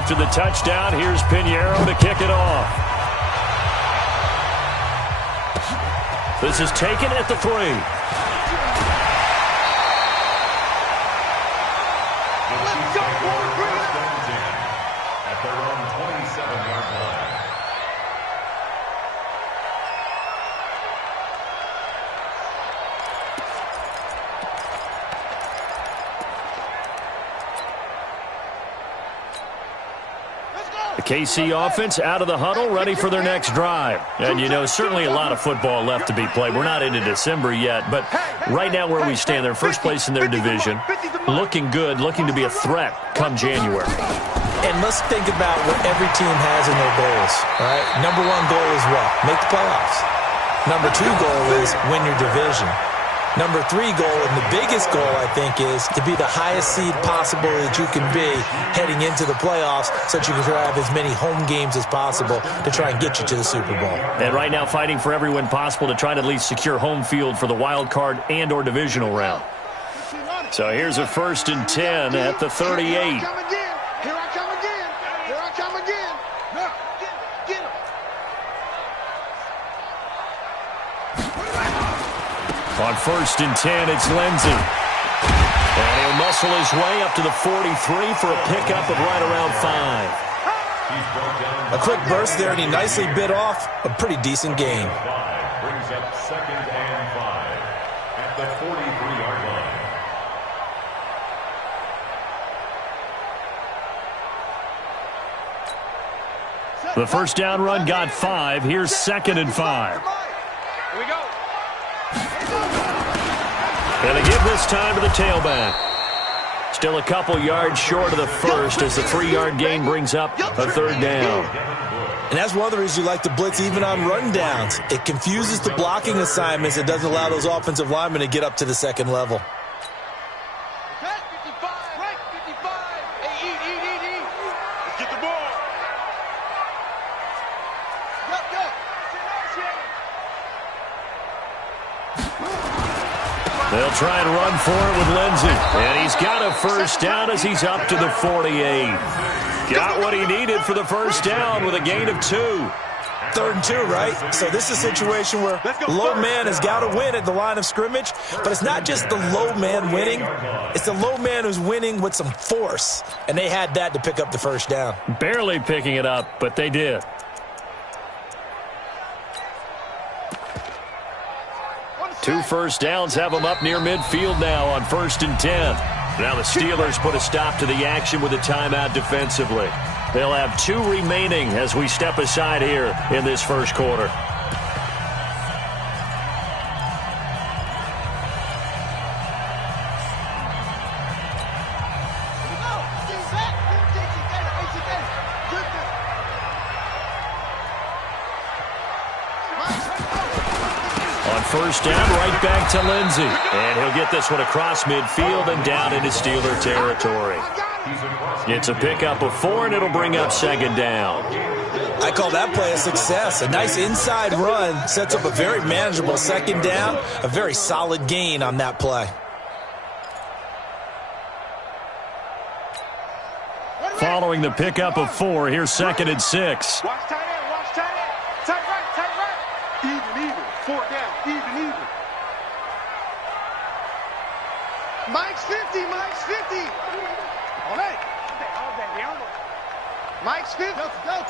after the touchdown. Here's Pinheiro to kick it off. This is taken at the 3. At their own 27-yard line. The KC offense out of the huddle, ready for their next drive. And, you know, certainly a lot of football left to be played. We're not into December yet, but right now where we stand, they're first place in their division, looking good, looking to be a threat come January. And let's think about what every team has in their goals, all right? Number 1 goal is what? Make the playoffs. Number 2 goal is win your division. Number 3 goal, and the biggest goal, I think, is to be the highest seed possible that you can be heading into the playoffs so that you can have as many home games as possible to try and get you to the Super Bowl. And right now fighting for every win possible to try to at least secure home field for the wild card and or divisional round. So here's a 1st and 10 at the 38. On 1st and 10, it's Lindsey. And he'll muscle his way up to the 43 for a pickup of right around 5. A quick burst there, and he nicely bit off a pretty decent gain. Brings up 2nd and 5 at the 43-yard line. The first down run got 5. Here's 2nd and 5. Here we go. And they give this time to the tailback. Still a couple yards short of the first as the 3-yard gain brings up a 3rd down. And that's one of the reasons you like to blitz even on run downs. It confuses the blocking assignments. It doesn't allow those offensive linemen to get up to the 2nd level. They'll try and run for it with Lindsey. And he's got a first down as he's up to the 48. Got what he needed for the first down with a gain of 2. 3rd and 2, right? So this is a situation where low man has got to win at the line of scrimmage, but it's not just the low man winning. It's the low man who's winning with some force, and they had that to pick up the first down. Barely picking it up, but they did. Two first downs have them up near midfield now on 1st and 10. Now the Steelers put a stop to the action with a timeout defensively. They'll have 2 remaining as we step aside here in this first quarter. First down, right back to Lindsey. And he'll get this one across midfield and down into Steeler territory. It's a pickup of 4, and it'll bring up 2nd down. I call that play a success. A nice inside run sets up a very manageable 2nd down. A very solid gain on that play. Following the pickup of 4, here's 2nd and 6. Watch tight end, watch tight end. Tight right, tight right. Even. 4th down, even. Mike's 50, Mike's 50. All right. Mike's 50. Go.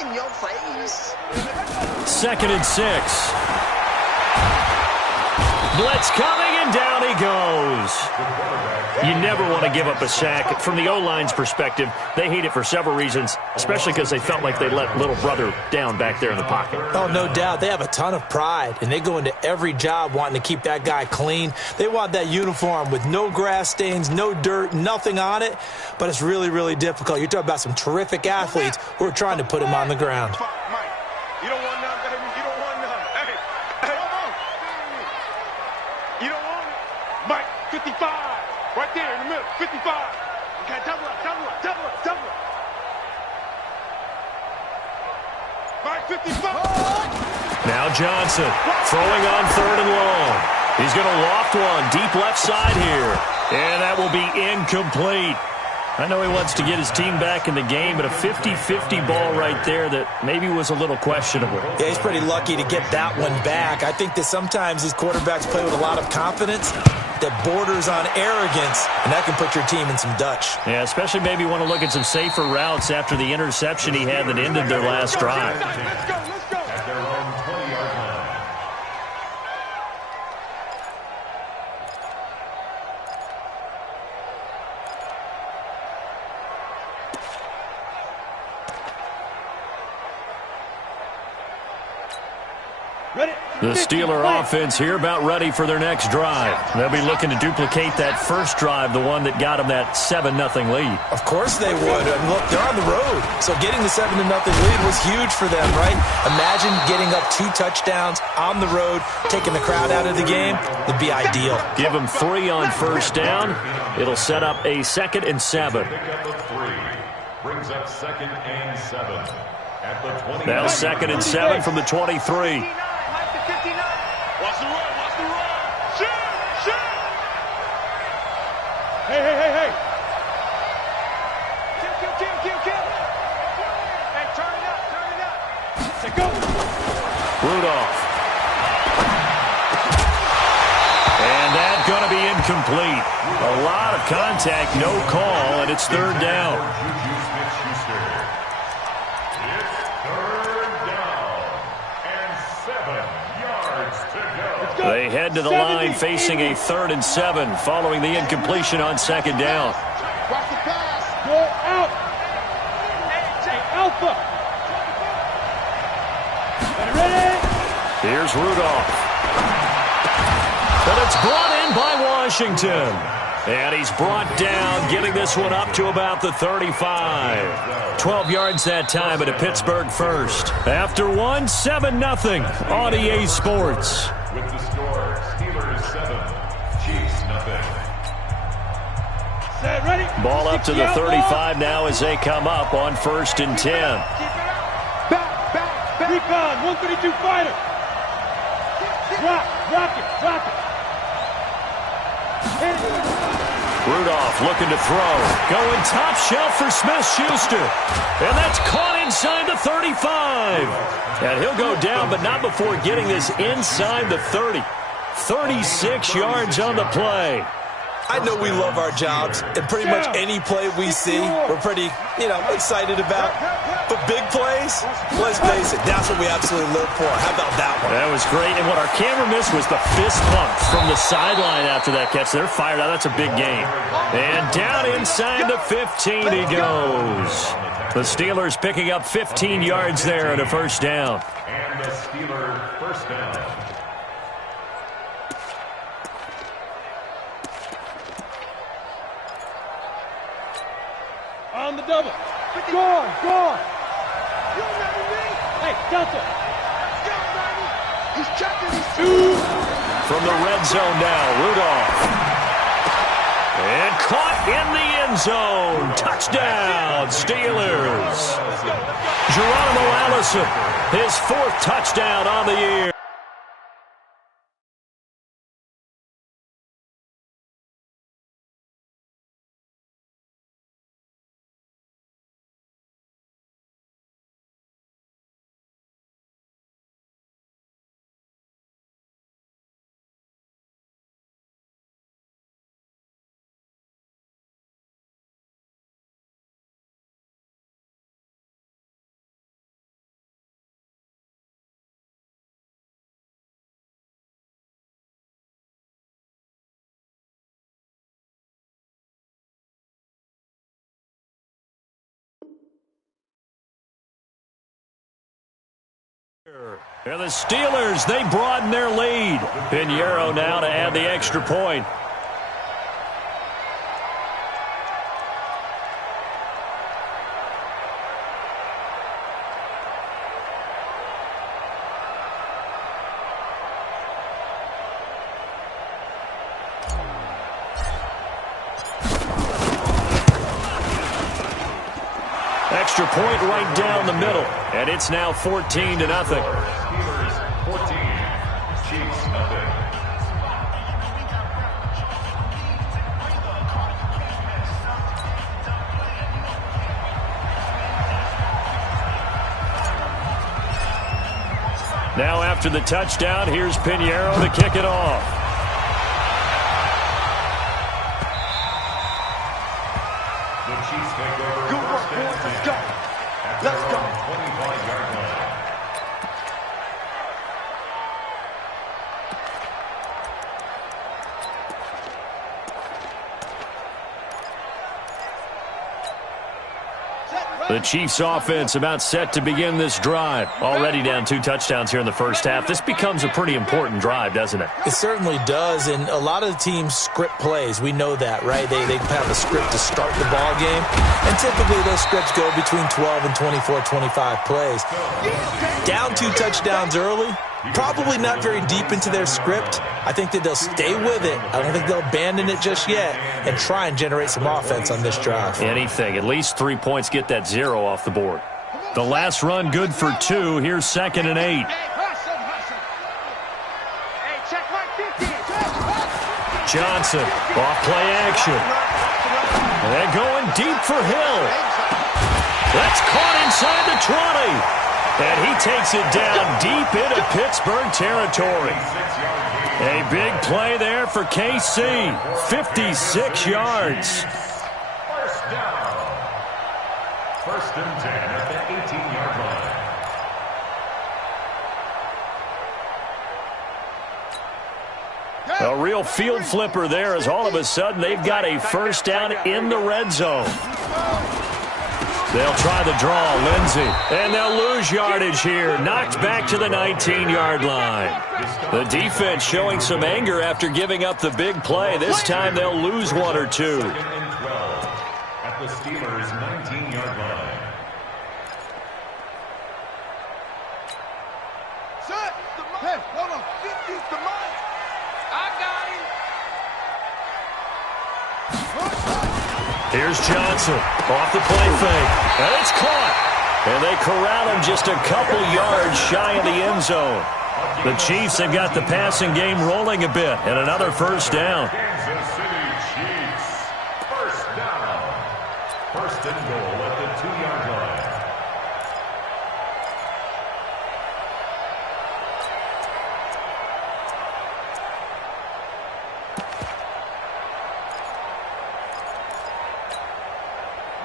In your face. 2nd and 6. Blitz coming, and down he goes. You never want to give up a sack. From the O-line's perspective, they hate it for several reasons, especially because they felt like they let little brother down back there in the pocket. Oh, no doubt. They have a ton of pride, and they go into every job wanting to keep that guy clean. They want that uniform with no grass stains, no dirt, nothing on it, but it's really, really difficult. You're talking about some terrific athletes who are trying to put him on the ground. Mike, you don't want none, baby. You don't want none. Hey. You don't want it. Mike, 55. Right there in the middle, 55. Okay, double up. Mike, 55. Now Johnson throwing on 3rd and long. He's going to loft one deep left side here. And that will be incomplete. I know he wants to get his team back in the game, but a 50-50 ball right there that maybe was a little questionable. Yeah, he's pretty lucky to get that one back. I think that sometimes these quarterbacks play with a lot of confidence that borders on arrogance, and that can put your team in some Dutch. Yeah, especially maybe want to look at some safer routes after the interception he had that ended their last drive. Let's go. At their own 20-yard line. The Steeler offense here about ready for their next drive. They'll be looking to duplicate that first drive, the one that got them that 7-0 lead. Of course they would. And look, they're on the road. So getting the 7-0 lead was huge for them, right? Imagine getting up 2 touchdowns on the road, taking the crowd out of the game. It'd be ideal. Give them 3 on first down. It'll set up a 2nd and 7. Pickup of 3 brings up 2nd and 7 at the 20. Now 2nd and 7 from the 23. Watch the run. Shoot. Hey. Kill. Hey, turn it up. Say go. Rudolph. And that's going to be incomplete. A lot of contact, no call, and it's 3rd down. It's 3rd down and 7 yards to go. They head to the line facing a 3rd and 7 following the incompletion on 2nd down. Watch the pass. Go out. Hey, Alpha. Ready? Here's Rudolph. But it's brought in by Washington. And he's brought down, getting this one up to about the 35. 12 yards that time, but a Pittsburgh first. After 7-0 on EA Sports. With the score, Steelers 7, Chiefs nothing. Set, ready? Ball up to the 35 now as they come up on 1st and 10. Back. Recon, 132 fighter. Rock it. Rudolph looking to throw. Going top shelf for Smith-Schuster. And that's caught inside the 35. And he'll go down, but not before getting this inside the 30. 36 yards on the play. I know we love our jobs, and pretty much any play we see, we're pretty, excited about. But big plays, let's face it, that's what we absolutely live for. How about that one? That was great, and what our camera missed was the fist pump from the sideline after that catch. They're fired out. That's a big game. And down inside the 15 he goes. The Steelers picking up 15 yards there and a first down. And the Steeler first down. On the double. Gone. Hey, Delta. He's checking. From the red zone now, Rudolph. And caught in the end zone. Touchdown, Steelers. Geronimo Allison, his 4th touchdown on the year. And the Steelers, they broaden their lead. Pinheiro now to add the extra point. Extra point right down the middle. And it's now 14-0. Steelers 14, Chiefs nothing. Now after the touchdown, here's Pinheiro to kick it off. The Chiefs take over. Good work, boys. Let's go. Let's go. 25-yard line. The Chiefs offense about set to begin this drive. Already down 2 touchdowns here in the first half. This becomes a pretty important drive, doesn't it? It certainly does, and a lot of the teams script plays. We know that, right? They have a script to start the ball game, and typically those scripts go between 12 and 24, 25 plays. Down 2 touchdowns early, probably not very deep into their script. I think that they'll stay with it. I don't think they'll abandon it just yet and try and generate some offense on this drive. Anything. At least 3 points, get that 0 off the board. The last run good for 2. Here's 2nd and 8. Johnson, off play action. And going deep for Hill. That's caught inside the 20. And he takes it down deep into Pittsburgh territory. A big play there for KC. 56 yards. First down. 1st and 10 at the 18-yard line. A real field flipper there as all of a sudden they've got a first down in the red zone. They'll try the draw, Lindsey, and they'll lose yardage here. Knocked back to the 19-yard line. The defense showing some anger after giving up the big play. This time they'll lose 1 or 2. 2nd and 12 at the Steelers' 19-yard line. Set. Hey, hold on. 50's the mark. I got him. Here's Johnson off the play fake, and it's caught. And they corral him just a couple yards shy of the end zone. The Chiefs have got the passing game rolling a bit, and another first down. Kansas City Chiefs. First down. 1st and goal at the 2-yard line.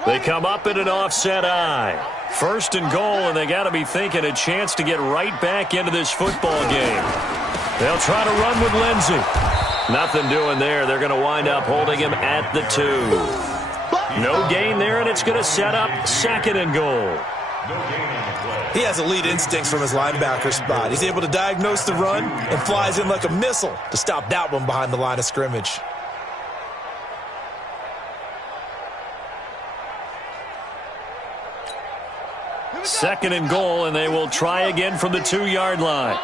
They come up in an offset eye. 1st and goal, and they got to be thinking a chance to get right back into this football game. They'll try to run with Lindsey. Nothing doing there. They're going to wind up holding him at the 2. No gain there, and it's going to set up 2nd and goal. No gain on the play. He has elite instincts from his linebacker spot. He's able to diagnose the run and flies in like a missile to stop that one behind the line of scrimmage. Second and goal, and they will try again from the 2-yard line.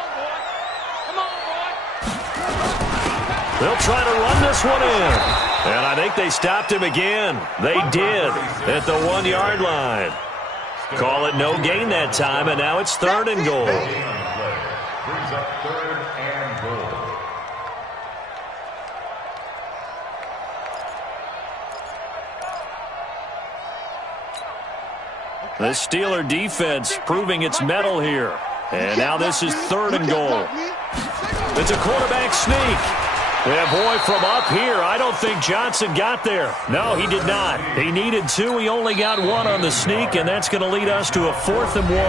They'll try to run this one in. And I think they stopped him again. They did at the 1-yard line. Call it no gain that time, and now it's 3rd and goal. Brings up 3rd and goal. The Steeler defense proving its mettle here. And now this is 3rd and goal. It's a quarterback sneak. Yeah, boy, from up here, I don't think Johnson got there. No, he did not. He needed 2. He only got 1 on the sneak, and that's going to lead us to a 4th and 1.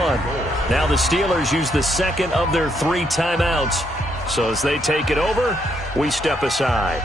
Now the Steelers use the 2nd of their 3 timeouts. So as they take it over, we step aside.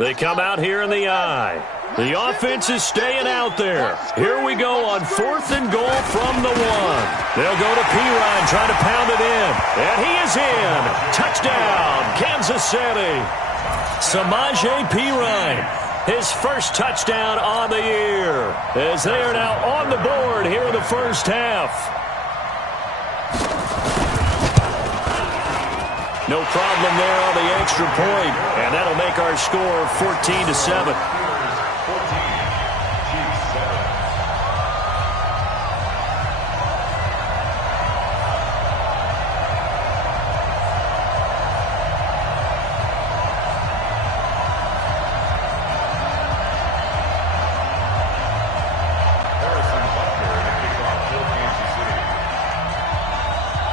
They come out here in the eye. The offense is staying out there. Here we go on 4th and goal from the 1. They'll go to Pirine, try to pound it in. And he is in. Touchdown, Kansas City. Samaje Pirine. His first touchdown on the year, as they are now on the board here in the first half. No problem there on the extra point, and that'll make our score 14-7.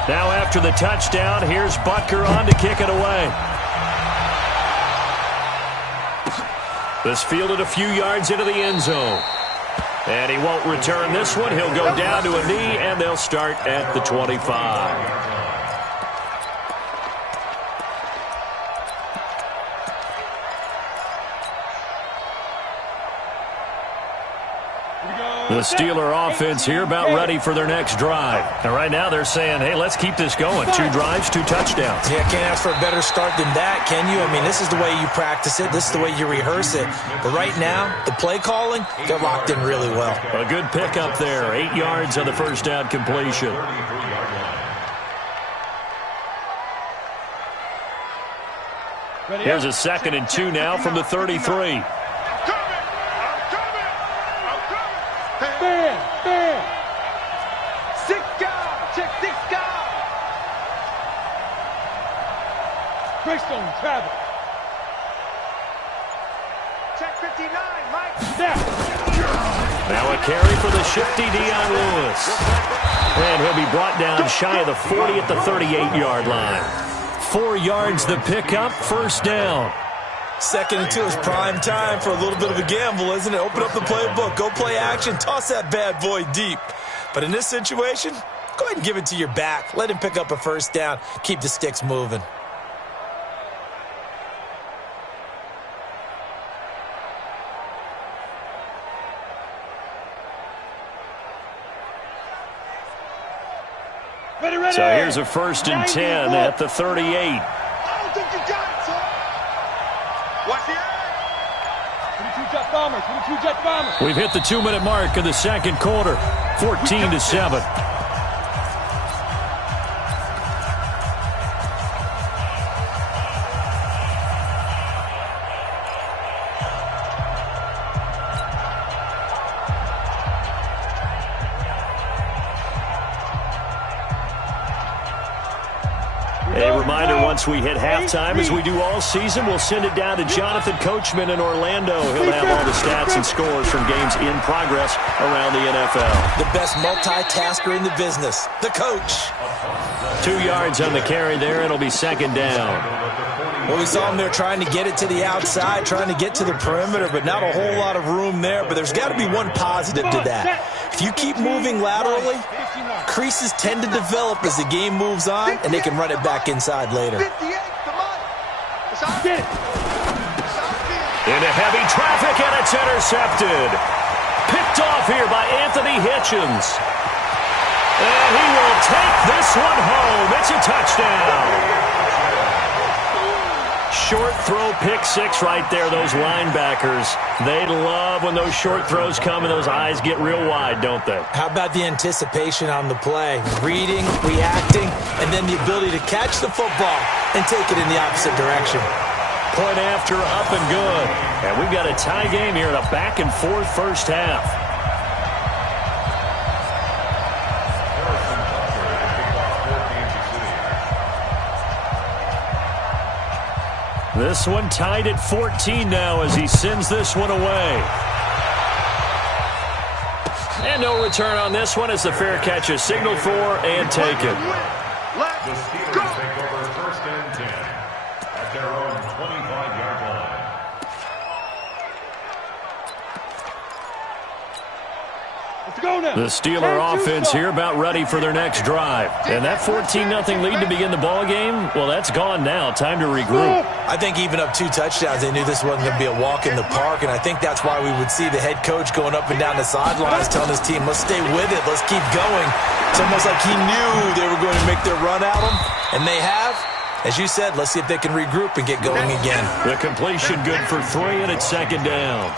Now after the touchdown, here's Butker on to kick it away. This fielded a few yards into the end zone. And he won't return this one. He'll go down to a knee, and they'll start at the 25. The Steeler offense here about ready for their next drive. And right now they're saying, hey, let's keep this going. 2 drives, 2 touchdowns. Yeah, can't ask for a better start than that, can you? I mean, this is the way you practice it. This is the way you rehearse it. But right now, the play calling, they're locked in really well. A good pickup there. 8 yards on the first down completion. Here's a 2nd and 2 now from the 33. Travel. Check 59, Mike. Now a carry for the shifty Dion Lewis. And he'll be brought down shy of the 40 at the 38-yard line. 4 yards the pickup, first down. 2nd and 2 is prime time for a little bit of a gamble, isn't it? Open up the playbook, go play action, toss that bad boy deep. But in this situation, go ahead and give it to your back. Let him pick up a first down, keep the sticks moving. So here's a 1st and 10 at the 38. I don't think you got it, son. Watch the eye. 22 jet bomber, 22 jet bomber. We've hit the 2-minute mark in the second quarter. 14-7. A reminder, once we hit halftime, as we do all season, we'll send it down to Jonathan Coachman in Orlando. He'll have all the stats and scores from games in progress around the NFL. The best multitasker in the business, the coach. 2 yards on the carry there. It'll be 2nd down. Well, we saw him there trying to get it to the outside, trying to get to the perimeter, but not a whole lot of room there. But there's got to be one positive to that. If you keep moving laterally, creases tend to develop as the game moves on, and they can run it back inside later. 58, the money. Into heavy traffic, and it's intercepted. Picked off here by Anthony Hitchens. And he will take this one home. It's a touchdown. Short throw, pick 6 right there. Those linebackers, they love when those short throws come and those eyes get real wide, don't they? How about the anticipation on the play? Reading, reacting, and then the ability to catch the football and take it in the opposite direction. Point after, up and good. And we've got a tie game here in a back-and-forth first half. This one tied at 14 now as he sends this one away. And no return on this one as the fair catch is signaled for and taken. The Steelers take over 1st and 10 at their own 25-yard line. The Steeler offense here about ready for their next drive. And that 14-0 lead to begin the ball game, well, that's gone now. Time to regroup. I think even up 2 touchdowns, they knew this wasn't going to be a walk in the park, and I think that's why we would see the head coach going up and down the sidelines telling his team, let's stay with it, let's keep going. It's almost like he knew they were going to make their run at him, and they have. As you said, let's see if they can regroup and get going again. The completion good for 3, and it's second down.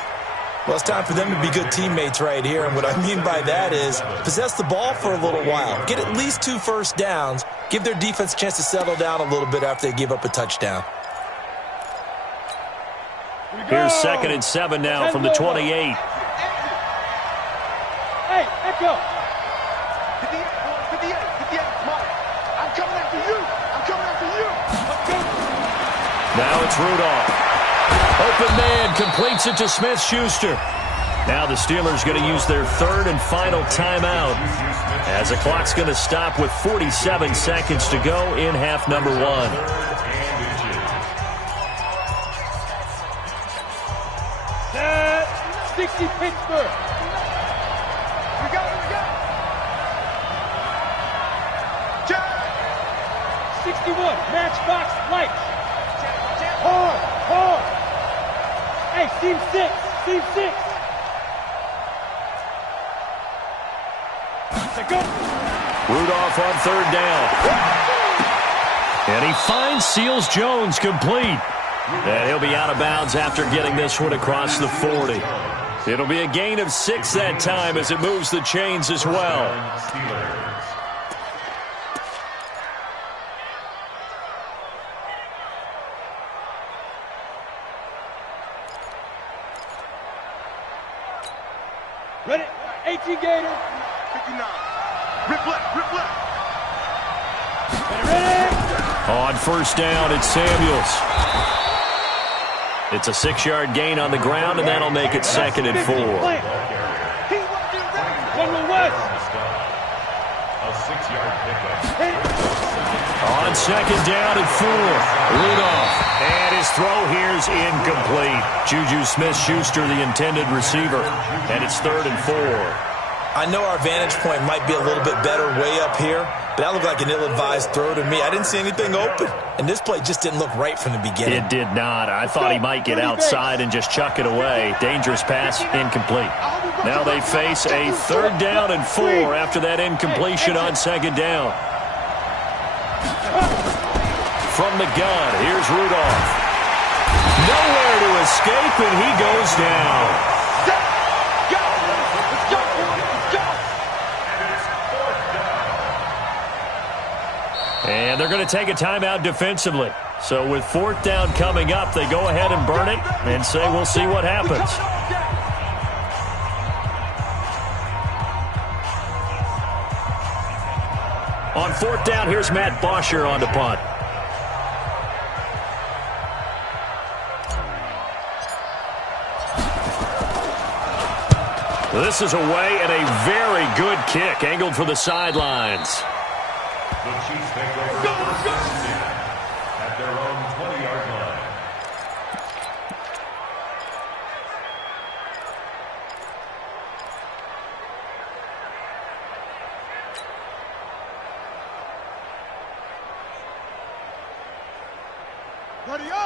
Well, it's time for them to be good teammates right here, and what I mean by that is possess the ball for a little while, get at least 2 first downs, give their defense a chance to settle down a little bit after they give up a touchdown. Here's 2nd and 7 now from the 28. Hey, echo. 58, 58, 58, Mike. I'm coming after you. I'm coming after you. Let's go. Now it's Rudolph. Open man completes it to Smith-Schuster. Now the Steelers going to use their 3rd and final timeout as the clock's going to stop with 47 seconds to go in half number 1. 60 Pittsburgh. We go. 61 Matchbox Lights. Hard. Hey, team 6. Let's go. Rudolph on 3rd down. And he finds Seals Jones complete. And he'll be out of bounds after getting this one across the 40. It'll be a gain of 6 that time as it moves the chains as well. Ready? 18 Gator. 59. Rip left. Ready? On 1st down, it's Samuels. It's a 6-yard gain on the ground, and that'll make it 2nd and 4. One more west. A 6-yard pickup. On 2nd down and 4, Rudolph. And his throw here's incomplete. Juju Smith-Schuster, the intended receiver. And it's 3rd and 4. I know our vantage point might be a little bit better way up here, but that looked like an ill-advised throw to me. I didn't see anything open, and this play just didn't look right from the beginning. It did not. I thought he might get outside and just chuck it away. Dangerous pass, incomplete. Now they face a 3rd down and 4 after that incompletion on 2nd down. From the gun, here's Rudolph. Nowhere to escape, and he goes down. And they're going to take a timeout defensively. So with 4th down coming up, they go ahead and burn it and say we'll see what happens. On 4th down, here's Matt Bosher on the punt. This is away and a very good kick angled for the sidelines. The Chiefs take over first and 10 at their own 20-yard line.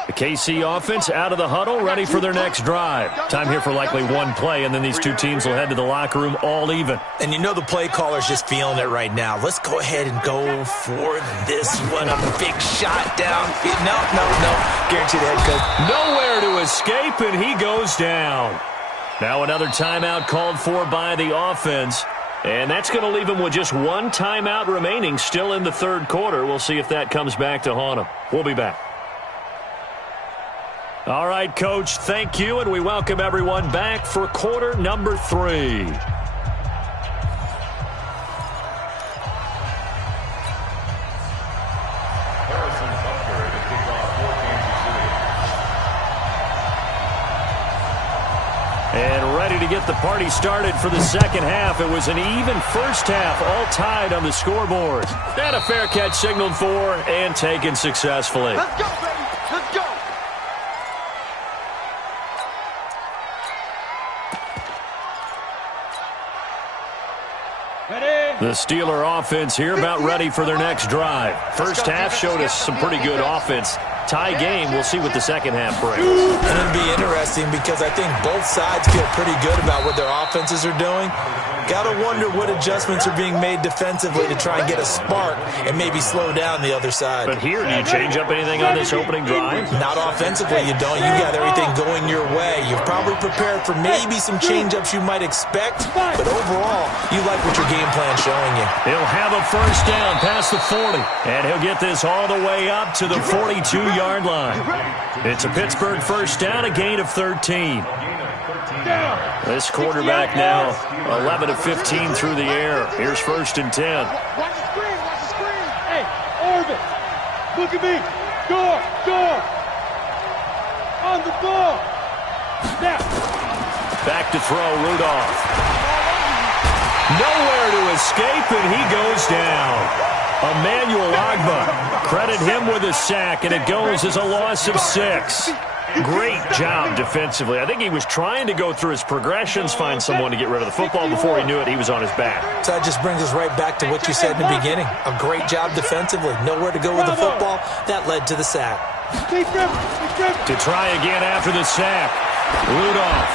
The KC offense out of the huddle, ready for their next drive. Time here for likely one play, and then these two teams will head to the locker room all even. And you know the play caller's just feeling it right now. Let's go ahead and go for this one. A big shot down. No. Guaranteed head coach. Nowhere to escape, and he goes down. Now another timeout called for by the offense. And that's going to leave him with just one timeout remaining still in the 3rd quarter. We'll see if that comes back to haunt him. We'll be back. All right, Coach, thank you, and we welcome everyone back for quarter number 3. And ready to get the party started for the second half. It was an even first half, all tied on the scoreboard. And a fair catch signaled for and taken successfully. Let's go, baby. Let's go. The Steeler offense here about ready for their next drive. First half showed us some pretty good offense. Tie game. We'll see what the second half brings. And it'll be interesting because I think both sides feel pretty good about what their offenses are doing. Got to wonder what adjustments are being made defensively to try and get a spark and maybe slow down the other side. But here, do you change up anything on this opening drive? Not offensively, you don't. You got everything going your way. You've probably prepared for maybe some change-ups you might expect, but overall, you like what your game plan's showing you. He'll have a first down past the 40, and he'll get this all the way up to the 42-yard line. It's a Pittsburgh first down, a gain of 13. This quarterback now 11 of 15 through the air. Here's first and 10. Watch the screen, watch the screen. Hey, Irvin, look at me. Door. On the ball. Now. Back to throw, Rudolph. Nowhere to escape, and he goes down. Emmanuel Agba, credit him with a sack, and it goes as a loss of 6. Great job defensively. I think he was trying to go through his progressions, find someone to get rid of the football. Before he knew it, he was on his back. So that just brings us right back to what you said in the beginning. A great job defensively. Nowhere to go with the football. That led to the sack. To try again after the sack. Rudolph.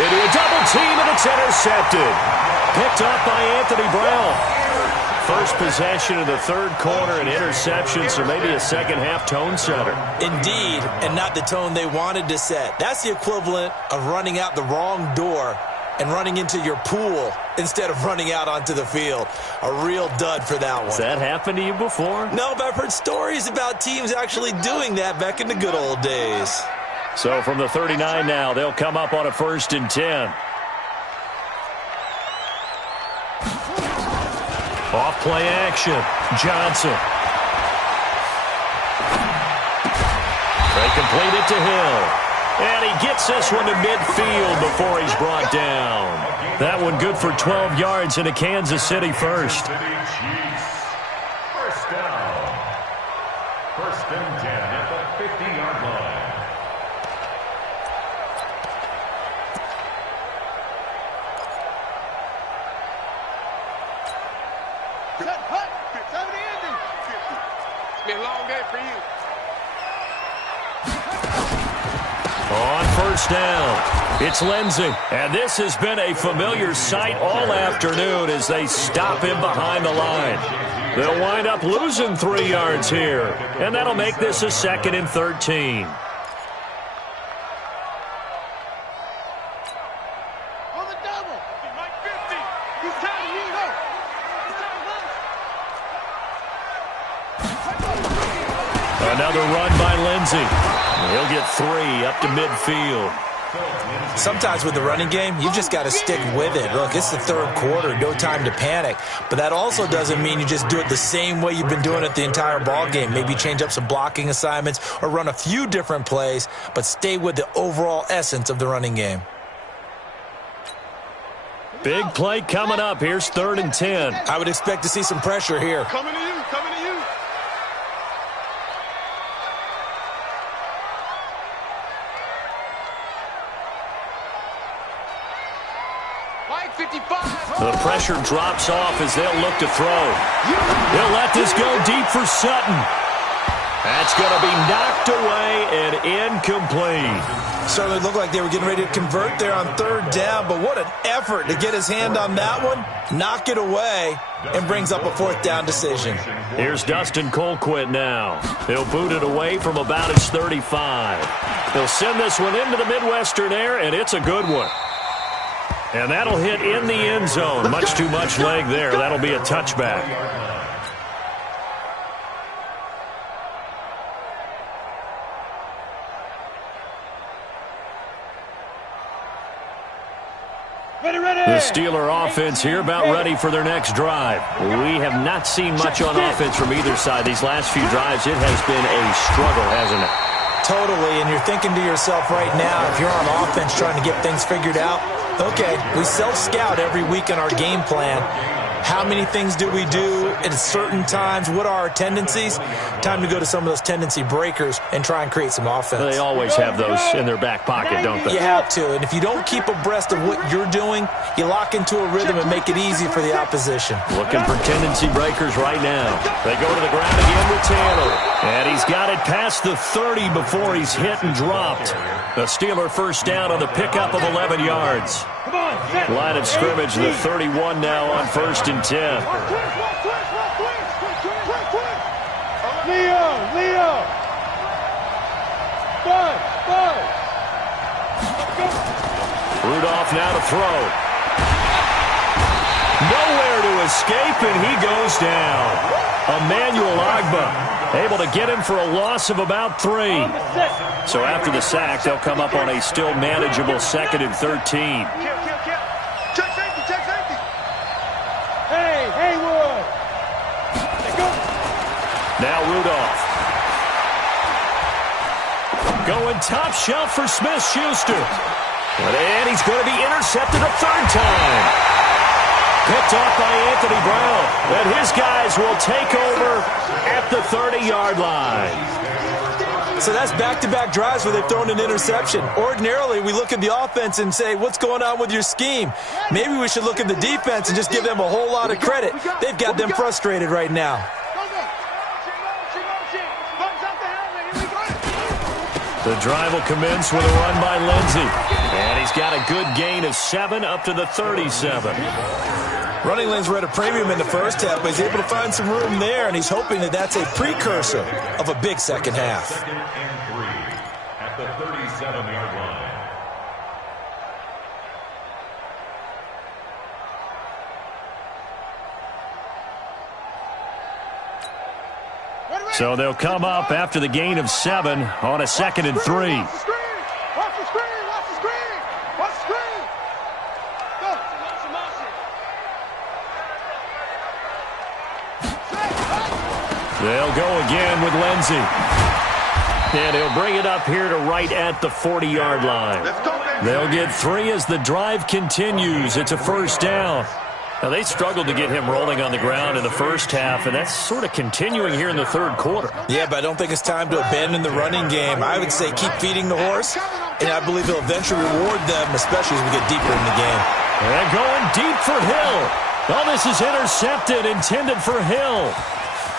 Into a double team, and it's intercepted. Picked up by Anthony Brown. First possession of the third quarter, an interception, so maybe a second-half tone setter. Indeed, and not the tone they wanted to set. That's the equivalent of running out the wrong door and running into your pool instead of running out onto the field. A real dud for that one. Has that happened to you before? No, but I've heard stories about teams actually doing that back in the good old days. So from the 39 now, they'll come up on a first and 10. Off play action. Johnson. They complete it to Hill. And he gets this one to midfield before he's brought down. That one good for 12 yards into Kansas City first. First down. First and 10 at the 50-yard line. It's been a long day for you. On first down, it's Lindsey. And this has been a familiar sight all afternoon as they stop him behind the line. They'll wind up losing 3 yards here, and that'll make this a second and 13. On the double. Mike 50. He's tired of you. Another run by Lindsey. He'll get 3 up to midfield. Sometimes with the running game, you've just got to stick with it. Look, it's the third quarter, no time to panic. But that also doesn't mean you just do it the same way you've been doing it the entire ball game. Maybe change up some blocking assignments or run a few different plays, but stay with the overall essence of the running game. Big play coming up. Here's 3rd and 10. I would expect to see some pressure here. Coming to you. The pressure drops off as they'll look to throw. They'll let this go deep for Sutton. That's going to be knocked away and incomplete. Certainly looked like they were getting ready to convert there on 3rd down, but what an effort to get his hand on that one, knock it away, and brings up a 4th down decision. Here's Dustin Colquitt now. He'll boot it away from about his 35. He'll send this one into the Midwestern air, and it's a good one. And that'll hit in the end zone. Much too much leg there. That'll be a touchback. The Steeler offense here about ready for their next drive. We have not seen much on offense from either side. These last few drives, it has been a struggle, hasn't it? Totally, and you're thinking to yourself right now, if you're on offense trying to get things figured out, okay, we self-scout every week in our game plan. How many things do we do at certain times? What are our tendencies? Time to go to some of those tendency breakers and try and create some offense. They always have those in their back pocket, don't they? You have to, and if you don't keep abreast of what you're doing, you lock into a rhythm and make it easy for the opposition. Looking for tendency breakers right now. They go to the ground again with Taylor. And he's got it past the 30 before he's hit and dropped. The Steeler first down on the pickup of 11 yards. Line of scrimmage, the 31 now on 1st and 10. Leo! Bud! Rudolph now to throw. Nowhere to escape, and he goes down. Emmanuel Ogbah able to get him for a loss of about 3. So after the sack, they'll come up on a still manageable 2nd and 13. Check safety! Hey, Haywood! Now Rudolph. Going top shelf for Smith-Schuster. And he's going to be intercepted a 3rd time. Picked off by Anthony Brown. And his guys will take over at the 30-yard line. So that's back-to-back drives where they've thrown an interception. Ordinarily, we look at the offense and say, what's going on with your scheme? Maybe we should look at the defense and just give them a whole lot of credit. They've got them frustrated right now. The drive will commence with a run by Lindsey. And he's got a good gain of 7 up to the 37. Running lanes were at a premium in the first half, but he's able to find some room there, and he's hoping that that's a precursor of a big second half. 2nd and 3 at the 37-yard line. So they'll come up after the gain of 7 on a 2nd and 3. Watch the screen! Go! They'll go again with Lindsey. And he'll bring it up here to right at the 40-yard line. They'll get 3 as the drive continues. It's a 1st down. Now, they struggled to get him rolling on the ground in the first half, and that's sort of continuing here in the 3rd quarter. Yeah, but I don't think it's time to abandon the running game. I would say keep feeding the horse, and I believe he'll eventually reward them, especially as we get deeper in the game. And going deep for Hill. Oh, this is intercepted, intended for Hill.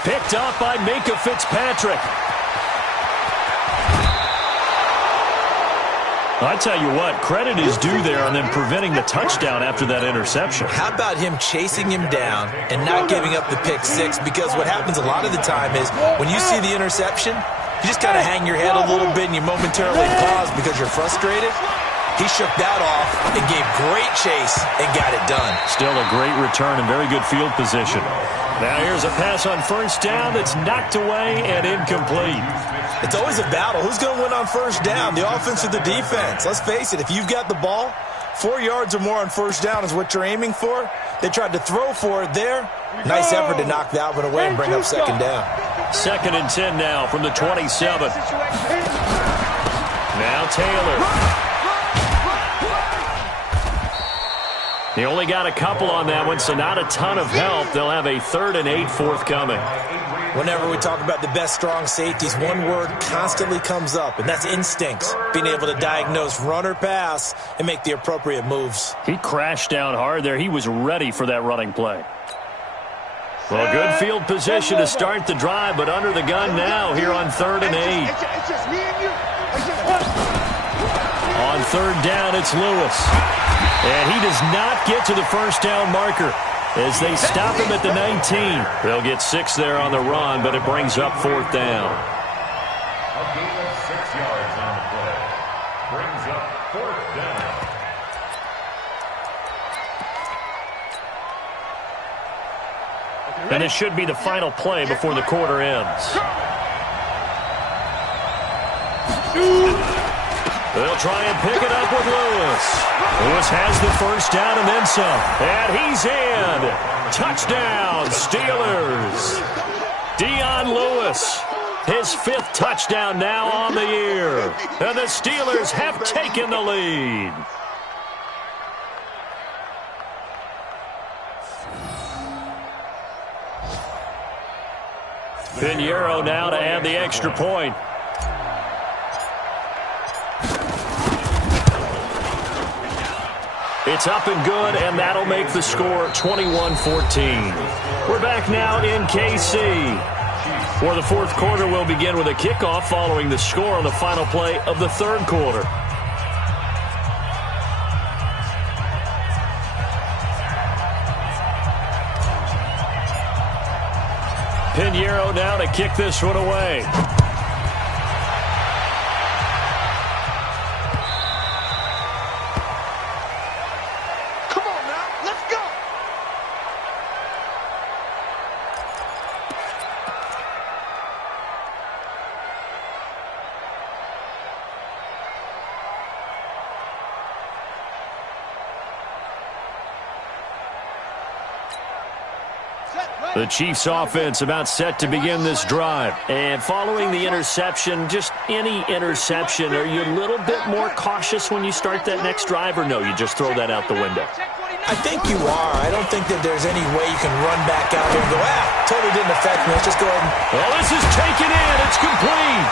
Picked off by Minkah Fitzpatrick. I tell you what, credit is due there on them preventing the touchdown after that interception. How about him chasing him down and not giving up the pick 6? Because what happens a lot of the time is when you see the interception, you just kind of hang your head a little bit and you momentarily pause because you're frustrated. He shook that off and gave great chase and got it done. Still a great return and very good field position. Now here's a pass on 1st down that's knocked away and incomplete. It's always a battle. Who's going to win on 1st down, the offense or the defense? Let's face it, if you've got the ball, 4 yards or more on 1st down is what you're aiming for. They tried to throw for it there. Nice effort to knock that one away and bring up 2nd down. 2nd and 10 now from the 27. Now Taylor. He only got a couple on that one, so not a ton of help. They'll have a 3rd and 8 forthcoming. Whenever we talk about the best strong safeties, one word constantly comes up, and that's instincts. Being able to diagnose run or pass and make the appropriate moves. He crashed down hard there. He was ready for that running play. Well, good field position to start the drive, but under the gun now here on 3rd and 8. It's just me and you. On 3rd down, it's Lewis. And he does not get to the 1st down marker as they stop him at the 19. They'll get 6 there on the run, but it brings up 4th down. A gain of 6 yards on the play. Brings up 4th down. And it should be the final play before the quarter ends. They'll try and pick it up with Lewis. Lewis has the 1st down and then some. And he's in. Touchdown, Steelers. Dion Lewis, his 5th touchdown now on the year. And the Steelers have taken the lead. Pinheiro now to add the extra point. It's up and good, and that'll make the score 21-14. We're back now in KC. For the fourth quarter, we'll begin with a kickoff following the score on the final play of the third quarter. Pinheiro now to kick this one away. Come on now, let's go. The Chiefs offense about set to begin this drive. And following the interception, just any interception, are you a little bit more cautious when you start that next drive, or no, you just throw that out the window? I think you are. I don't think that there's any way you can run back out there and go, totally didn't affect me. Let's just go ahead and... Well, this is taken in. It's complete.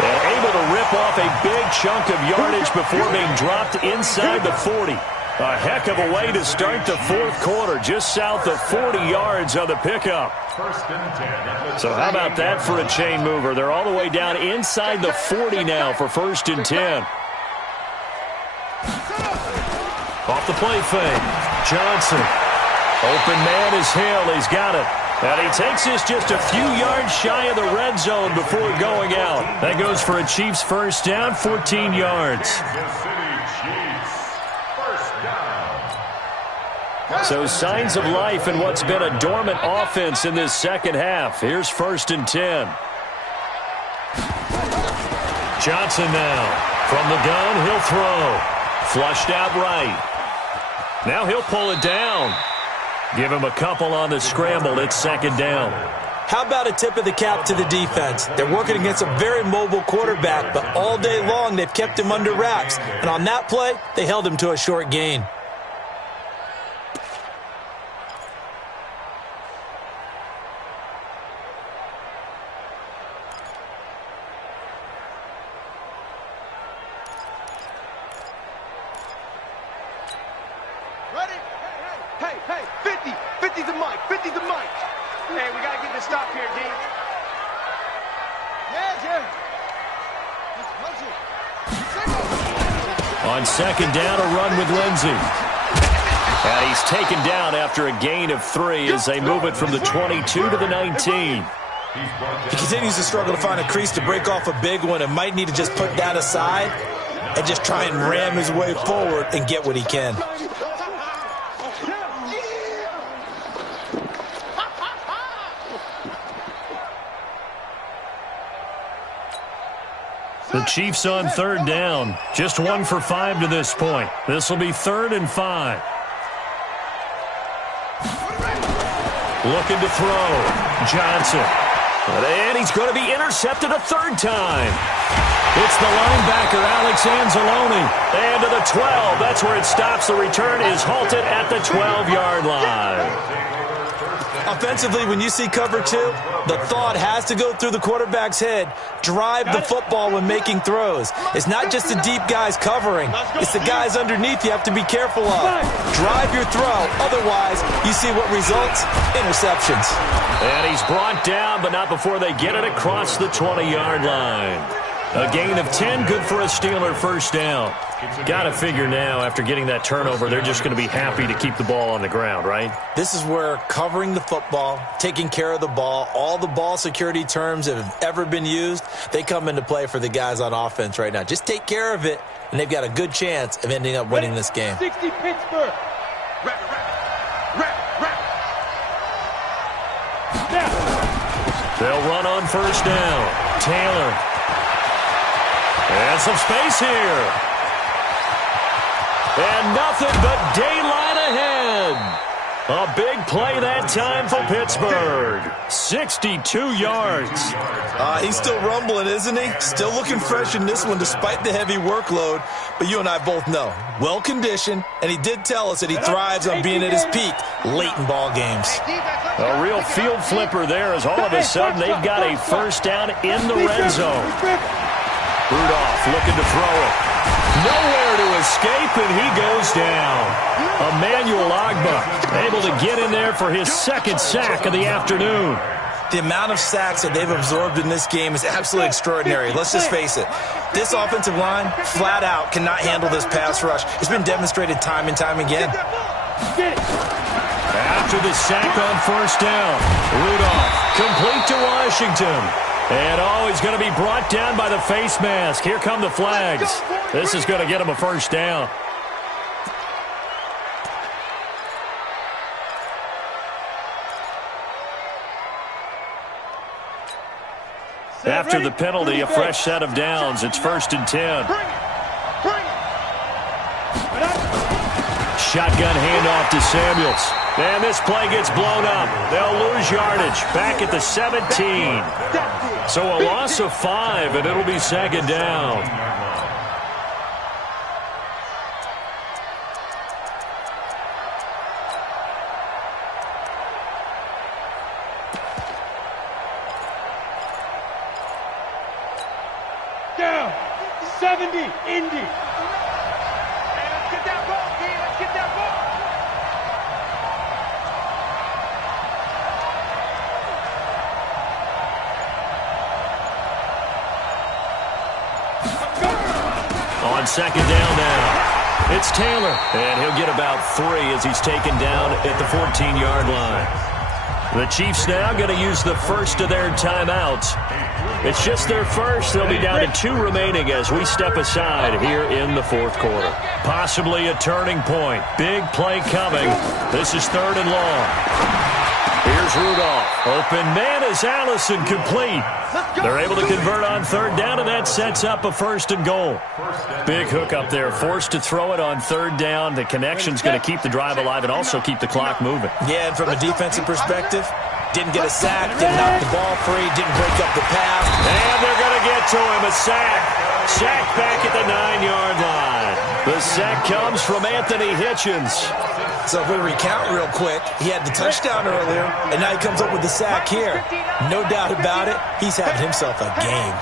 And able to rip off a big chunk of yardage before being dropped inside the 40. A heck of a way to start the fourth quarter, just south of 40 yards on the pickup. So how about that for a chain mover? They're all the way down inside the 40 now for 1st and 10. Off the play fake. Johnson. Open man is Hill. He's got it. And he takes this just a few yards shy of the red zone before going out. That goes for a Chiefs first down, 14 yards. So signs of life in what's been a dormant offense in this second half. Here's 1st and 10. Johnson now. From the gun, he'll throw. Flushed out right. Now he'll pull it down. Give him a couple on the scramble. It's 2nd down. How about a tip of the cap to the defense? They're working against a very mobile quarterback, but all day long they've kept him under wraps. And on that play, they held him to a short gain. Hey, 50. 50's the mic. 50's the mic. Hey, we got to get this stop here, D. Yeah. On 2nd down, a run with Lindsey. And he's taken down after a gain of 3 as they move it from the 22 to the 19. He continues to struggle to find a crease to break off a big one and might need to just put that aside and just try and ram his way forward and get what he can. The Chiefs on 3rd down. Just 1 for 5 to this point. This will be 3rd and 5. Looking to throw. Johnson. And he's going to be intercepted a 3rd time. It's the linebacker, Alex Anzalone. And to the 12. That's where it stops. The return is halted at the 12-yard line. Offensively, when you see cover 2, the thought has to go through the quarterback's head. Drive the football when making throws. It's not just the deep guys covering. It's the guys underneath you have to be careful of. Drive your throw. Otherwise, you see what results? Interceptions. And he's brought down, but not before they get it across the 20-yard line. A gain of 10, good for a Steeler first down. Got to figure now, after getting that turnover, they're just going to be happy to keep the ball on the ground, right? This is where covering the football, taking care of the ball, all the ball security terms that have ever been used, they come into play for the guys on offense right now. Just take care of it, and they've got a good chance of ending up winning this game. 60 Pittsburgh. Wrap. They'll run on first down. Taylor. And some space here. And nothing but daylight ahead. A big play that time for Pittsburgh. 62 yards. He's still rumbling, isn't he? Still looking fresh in this one despite the heavy workload. But you and I both know, well-conditioned, and he did tell us that he thrives on being at his peak late in ball games. A real field flipper there as all of a sudden they've got a first down in the red zone. Rudolph looking to throw it. Nowhere to escape, and he goes down. Emmanuel Ogbah able to get in there for his second sack of the afternoon. The amount of sacks that they've absorbed in this game is absolutely extraordinary. Let's just face it. This offensive line, flat out, cannot handle this pass rush. It's been demonstrated time and time again. After the sack on first down, Rudolph complete to Washington. And he's going to be brought down by the face mask. Here come the flags. This is going to get him a first down. After the penalty, a fresh set of downs. It's 1st and 10. Shotgun handoff to Samuels. And this play gets blown up. They'll lose yardage back at the 17. So a loss of 5, and it'll be 2nd down. Down. 70, Indy. Hey, let's get that ball, D. Let's get that ball. On 2nd down now, it's Taylor, and he'll get about 3 as he's taken down at the 14-yard line. The Chiefs now going to use the first of their timeouts. It's just their first. They'll be down to 2 remaining as we step aside here in the 4th quarter. Possibly a turning point. Big play coming. This is 3rd and long. Here's Rudolph. Open man is Allison, complete. They're able to convert on 3rd down, and that sets up a 1st and goal. Big hook up there. Forced to throw it on 3rd down. The connection's going to keep the drive alive and also keep the clock moving. Yeah, and from a defensive perspective, didn't get a sack, didn't knock the ball free, didn't break up the pass. And they're going to get to him. A sack. Sack back at the 9-yard line. The sack comes from Anthony Hitchens. So if we recount real quick, he had the touchdown earlier, and now he comes up with the sack here. No doubt about it, he's having himself a game.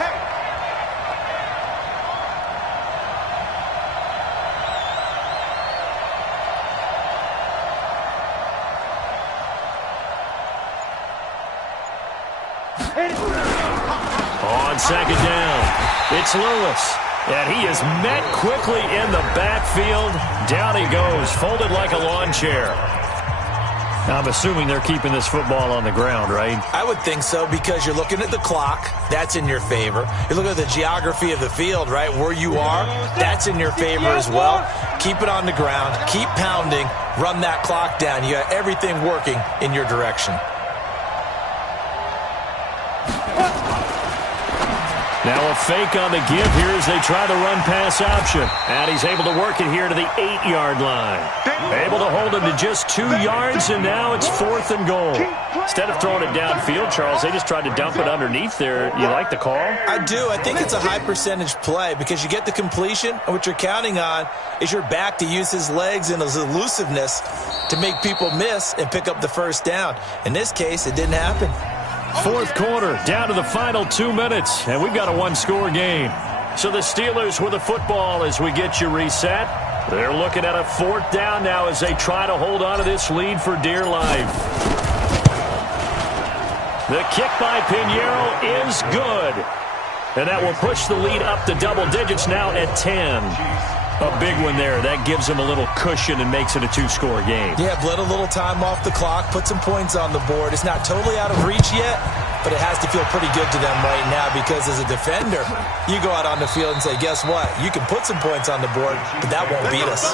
On 2nd down, it's Lewis. And he is met quickly in the backfield. Down he goes, folded like a lawn chair. Now, I'm assuming they're keeping this football on the ground, right? I would think so, because you're looking at the clock. That's in your favor. You're looking at the geography of the field, right? Where you are, that's in your favor as well. Keep it on the ground. Keep pounding. Run that clock down. You got everything working in your direction. Now a fake on the give here as they try the run-pass option. And he's able to work it here to the 8-yard line. Able to hold him to just 2 yards, and now it's 4th and goal. Instead of throwing it downfield, Charles, they just tried to dump it underneath there. You like the call? I do. I think it's a high-percentage play because you get the completion, and what you're counting on is your back to use his legs and his elusiveness to make people miss and pick up the 1st down. In this case, it didn't happen. 4th quarter, down to the final 2 minutes, and we've got a 1-score game. So the Steelers with the football as we get you reset. They're looking at a 4th down now as they try to hold on to this lead for dear life. The kick by Pinheiro is good. And that will push the lead up to double digits now at 10. A big one there. That gives them a little cushion and makes it a 2-score game. Yeah, bled a little time off the clock, put some points on the board. It's not totally out of reach yet, but it has to feel pretty good to them right now because as a defender, you go out on the field and say, guess what? You can put some points on the board, but that won't beat us.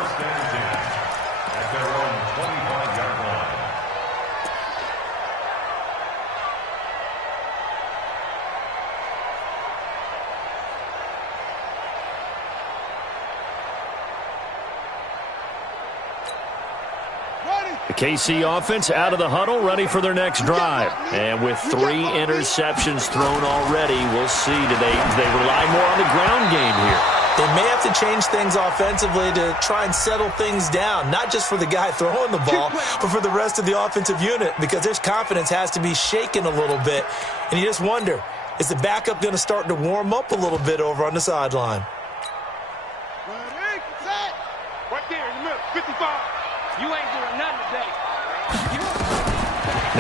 The KC offense out of the huddle, ready for their next drive. And with 3 interceptions thrown already, we'll see. Do they rely more on the ground game here? They may have to change things offensively to try and settle things down, not just for the guy throwing the ball, but for the rest of the offensive unit, because their confidence has to be shaken a little bit. And you just wonder, is the backup going to start to warm up a little bit over on the sideline? Right there in the middle, 55. You ain't doing nothing today.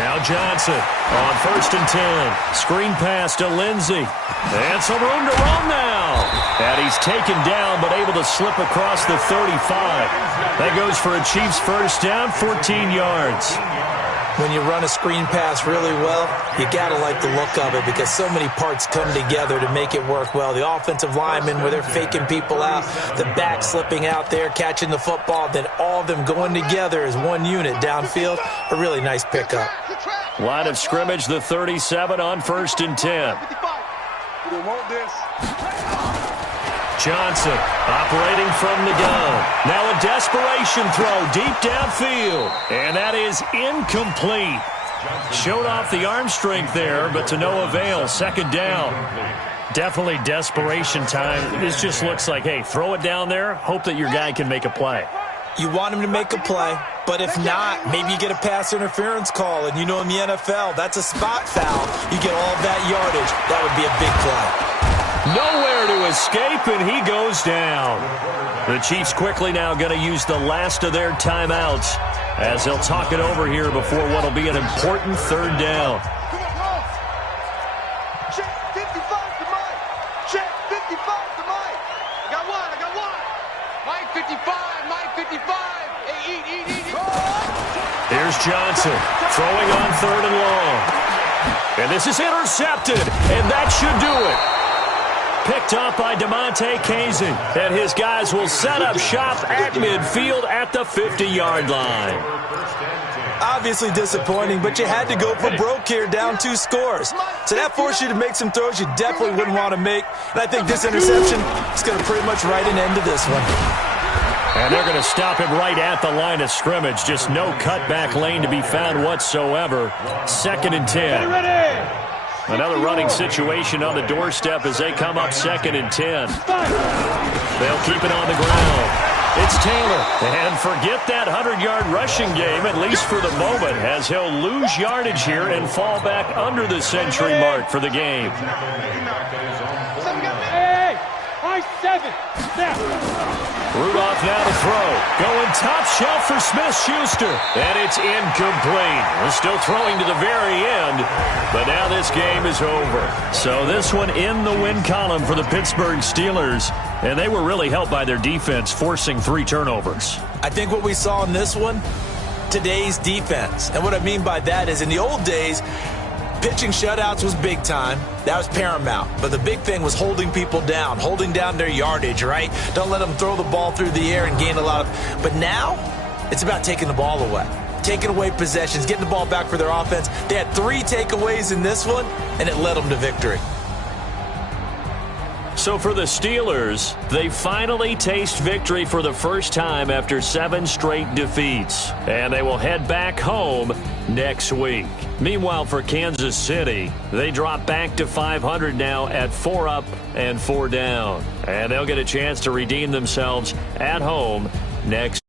Now Now Johnson on 1st and 10. Screen pass to Lindsey. And some room to run now. And he's taken down but able to slip across the 35. That goes for a Chiefs first down, 14 yards. When you run a screen pass really well, you got to like the look of it because so many parts come together to make it work well. The offensive linemen where they're faking people out, the back slipping out there, catching the football, then all of them going together as one unit downfield. A really nice pickup. Line of scrimmage, the 37 on 1st and 10. Johnson operating from the gun. Now a desperation throw deep downfield. And that is incomplete. Showed off the arm strength there, but to no avail. 2nd down. Definitely desperation time. This just looks like, hey, throw it down there. Hope that your guy can make a play. You want him to make a play, but if not, maybe you get a pass interference call. And you know in the NFL, that's a spot foul. You get all of that yardage. That would be a big play. Nowhere to escape, and he goes down. The Chiefs quickly now going to use the last of their timeouts as they'll talk it over here before what will be an important 3rd down. Check 55 to Mike. Check 55 to Mike. I got one. Mike 55. Hey, eat. Here's Johnson throwing on 3rd and long. And this is intercepted, and that should do it. Picked up by DeMonte Kazin, and his guys will set up shop at midfield at the 50-yard line. Obviously disappointing, but you had to go for broke here, down 2 scores. So that forced you to make some throws you definitely wouldn't want to make. And I think this interception is going to pretty much write an end to this one. And they're going to stop him right at the line of scrimmage. Just no cutback lane to be found whatsoever. 2nd and 10. Another running situation on the doorstep as they come up 2nd and 10. They'll keep it on the ground. It's Taylor. And forget that 100-yard rushing game, at least for the moment, as he'll lose yardage here and fall back under the century mark for the game. Hey, I 7. Now. Rudolph now to throw. Going top shelf for Smith-Schuster. And it's incomplete. We're still throwing to the very end. But now this game is over. So this one in the win column for the Pittsburgh Steelers. And they were really helped by their defense, forcing 3 turnovers. I think what we saw in this one, today's defense. And what I mean by that is in the old days, pitching shutouts was big time. That was paramount. But the big thing was holding people down, holding down their yardage, right? Don't let them throw the ball through the air and gain a lot of... But now, it's about taking the ball away. Taking away possessions, getting the ball back for their offense. They had 3 takeaways in this one, and it led them to victory. So for the Steelers, they finally taste victory for the first time after 7 straight defeats. And they will head back home next week. Meanwhile, for Kansas City, they drop back to 500 now at 4 up and 4 down. And they'll get a chance to redeem themselves at home next